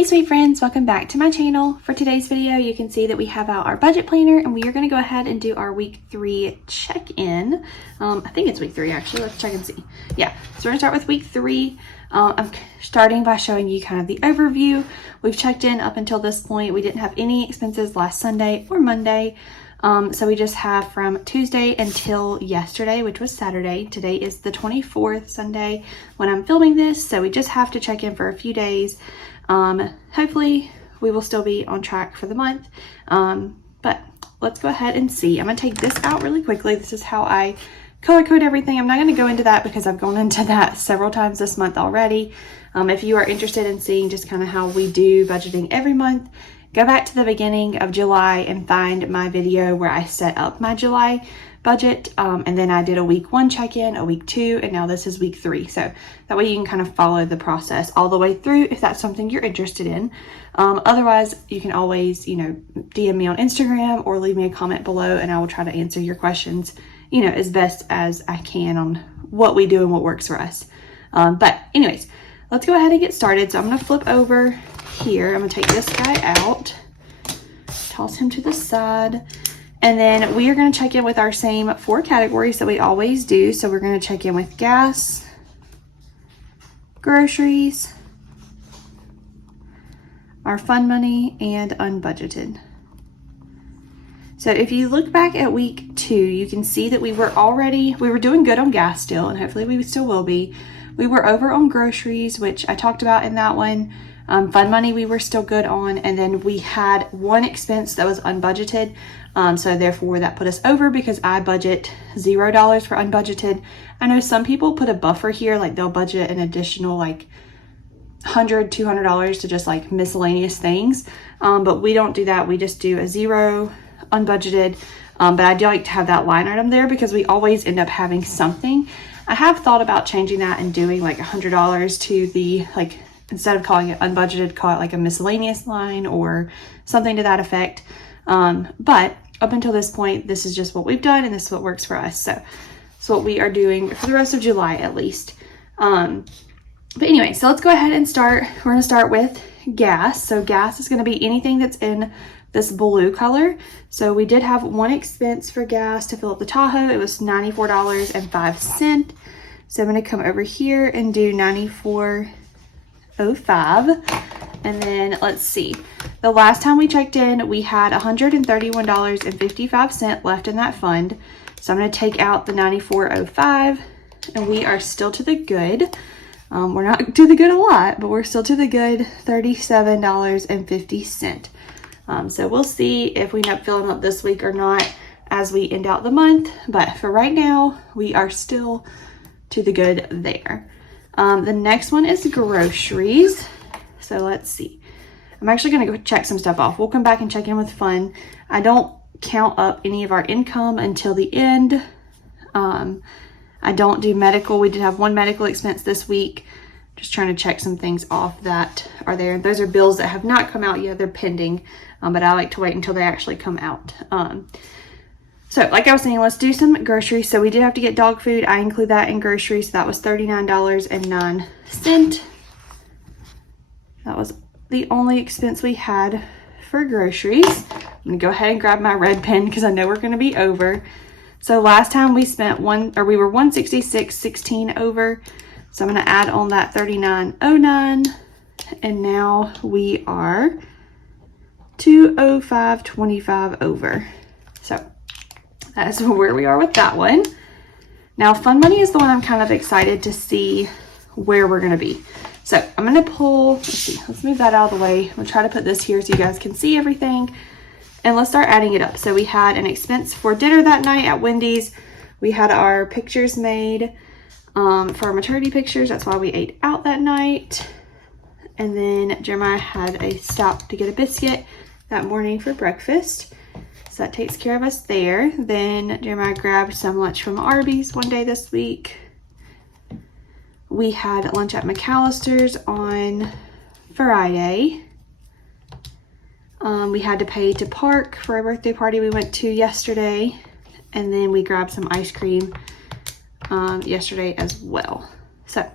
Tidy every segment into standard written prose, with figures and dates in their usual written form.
Hey sweet friends, welcome back to my channel. For today's video, you can see that we have out our budget planner and we are going to go ahead and do our week 3 check-in. I think it's week 3 actually, let's check and see. Yeah, so we're going to start with week 3. I'm starting by showing you kind of the overview. We've checked in up until this point. We didn't have any expenses last Sunday or Monday. So we just have from Tuesday until yesterday, which was Saturday. Today is the 24th Sunday when I'm filming this. So we just have to check in for a few days. Hopefully we will still be on track for the month. But let's go ahead and see. I'm gonna take this out really quickly. This is how I color code everything. I'm not gonna go into that because I've gone into that several times this month already. If you are interested in seeing just kind of how we do budgeting every month, go back to the beginning of July and find my video where I set up my July budget. And then I did a week 1 check-in, a week 2, and now this is week 3. So that way you can kind of follow the process all the way through if that's something you're interested in. Otherwise, you can always, DM me on Instagram or leave me a comment below and I will try to answer your questions, as best as I can on what we do and what works for us. But anyways, let's go ahead and get started. So I'm going to flip over here. I'm going to take this guy out, toss him to the side. And then we are going to check in with our same 4 categories that we always do. So we're going to check in with gas, groceries, our fun money, and unbudgeted. So if you look back at week 2, you can see that we were doing good on gas still, and hopefully we still will be. We were over on groceries, which I talked about in that one. Fun money we were still good on, and then we had one expense that was unbudgeted, so therefore that put us over because I budget $0 for unbudgeted. I know some people put a buffer here, like they'll budget an additional like $100, $200 to just like miscellaneous things, but we don't do that. We just do a 0 unbudgeted, but I do like to have that line item there because we always end up having something. I have thought about changing that and doing like $100 to the instead of calling it unbudgeted, call it like a miscellaneous line or something to that effect. But up until this point, this is just what we've done and this is what works for us. So it's what we are doing for the rest of July at least. But anyway, so let's go ahead and start. We're gonna start with gas. So gas is gonna be anything that's in this blue color. So we did have one expense for gas to fill up the Tahoe. It was $94.05. So I'm gonna come over here and do $94.05. And then let's see, the last time we checked in we had $131.55 left in that fund, so I'm going to take out the $94.05 and we are still to the good. We're not to the good a lot, but we're still to the good $37.50. So we'll see if we end up filling up this week or not as we end out the month, but for right now we are still to the good there. The next one is groceries. So let's see. I'm actually going to go check some stuff off. We'll come back and check in with fun. I don't count up any of our income until the end. I don't do medical. We did have one medical expense this week. Just trying to check some things off that are there. Those are bills that have not come out yet. They're pending, but I like to wait until they actually come out. So like I was saying, let's do some groceries. So we did have to get dog food. I include that in groceries. So that was $39.09. That was the only expense we had for groceries. I'm gonna go ahead and grab my red pen because I know we're gonna be over. So last time we spent we were $166.16 over. So I'm gonna add on that $39.09. And now we are $205.25 over. So that is where we are with that one. Now, fun money is the one I'm kind of excited to see where we're going to be. So I'm going to pull, let's move that out of the way. I'm going to try to put this here so you guys can see everything. And let's start adding it up. So we had an expense for dinner that night at Wendy's. We had our pictures made for our maternity pictures. That's why we ate out that night. And then Jeremiah had a stop to get a biscuit that morning for breakfast. So that takes care of us there. Then Jeremiah grabbed some lunch from Arby's one day this week. We had lunch at McAllister's on Friday. We had to pay to park for a birthday party we went to yesterday. And then we grabbed some ice cream yesterday as well. So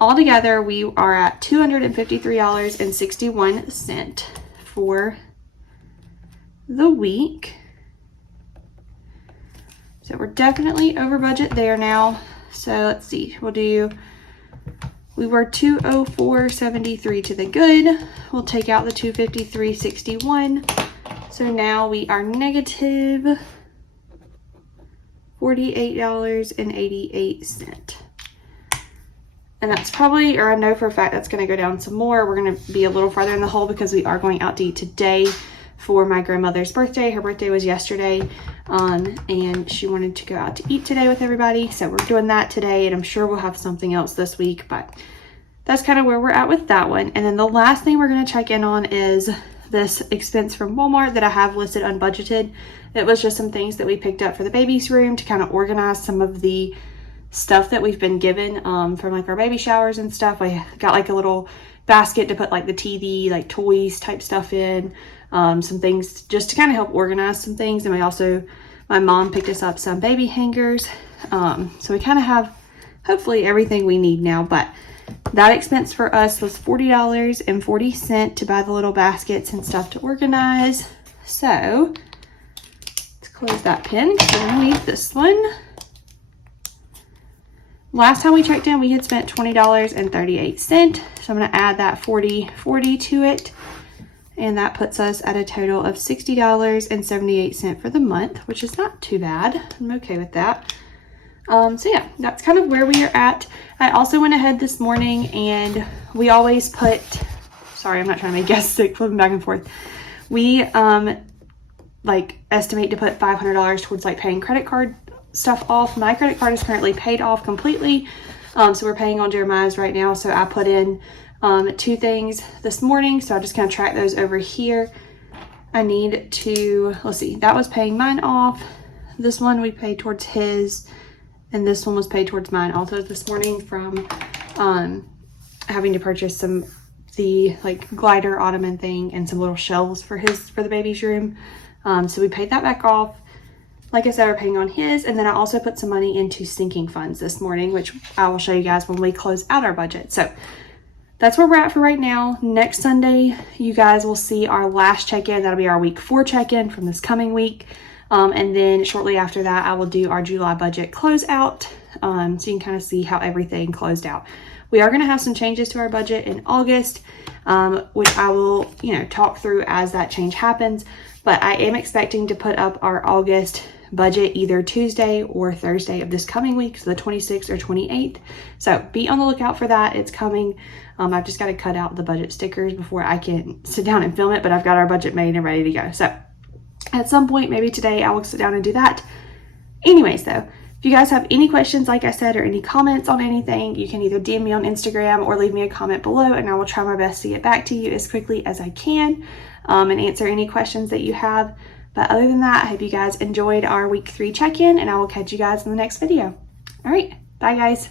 altogether, we are at $253.61 for the week. So we're definitely over budget there now. So let's see, we were 204.73 to the good. We'll take out the 253.61. So now we are negative $48.88. And that's probably, or I know for a fact that's going to go down some more. We're going to be a little farther in the hole because we are going out to eat today for my grandmother's birthday. Her birthday was yesterday, and she wanted to go out to eat today with everybody. So we're doing that today, and I'm sure we'll have something else this week, but that's kind of where we're at with that one. And then the last thing we're going to check in on is this expense from Walmart that I have listed unbudgeted. It was just some things that we picked up for the baby's room to kind of organize some of the stuff that we've been given from like our baby showers and stuff. I got like a little basket to put like the TV, like toys type stuff in, some things just to kind of help organize some things. And my mom picked us up some baby hangers. So we kind of have hopefully everything we need now, but that expense for us was $40.40 to buy the little baskets and stuff to organize. So let's close that pin because we're going to need this one. Last time we checked in, we had spent $20.38. So I'm going to add that $40.40 to it. And that puts us at a total of $60.78 for the month, which is not too bad. I'm okay with that. So yeah, that's kind of where we are at. I also went ahead this morning and we always put, sorry, I'm not trying to make guests sick, flipping back and forth. We like estimate to put $500 towards like paying credit card stuff off. My credit card is currently paid off completely. So we're paying on Jeremiah's right now. So I put in 2 things this morning. So I just kind of track those over here. I need to, let's see, that was paying mine off. This one we paid towards his. And this one was paid towards mine also this morning from having to purchase the like glider ottoman thing and some little shelves for the baby's room. So we paid that back off. Like I said, we're paying on his. And then I also put some money into sinking funds this morning, which I will show you guys when we close out our budget. So that's where we're at for right now. Next Sunday, you guys will see our last check-in. That'll be our week 4 check-in from this coming week. And then shortly after that, I will do our July budget closeout, so you can kind of see how everything closed out. We are going to have some changes to our budget in August, which I will, talk through as that change happens. But I am expecting to put up our August budget either Tuesday or Thursday of this coming week, so the 26th or 28th. So be on the lookout for that. It's coming. I've just got to cut out the budget stickers before I can sit down and film it, but I've got our budget made and ready to go. So at some point, maybe today, I will sit down and do that. Anyways, though, if you guys have any questions, like I said, or any comments on anything, you can either DM me on Instagram or leave me a comment below, and I will try my best to get back to you as quickly as I can and answer any questions that you have. But other than that, I hope you guys enjoyed our week 3 check-in, and I will catch you guys in the next video. All right, bye guys.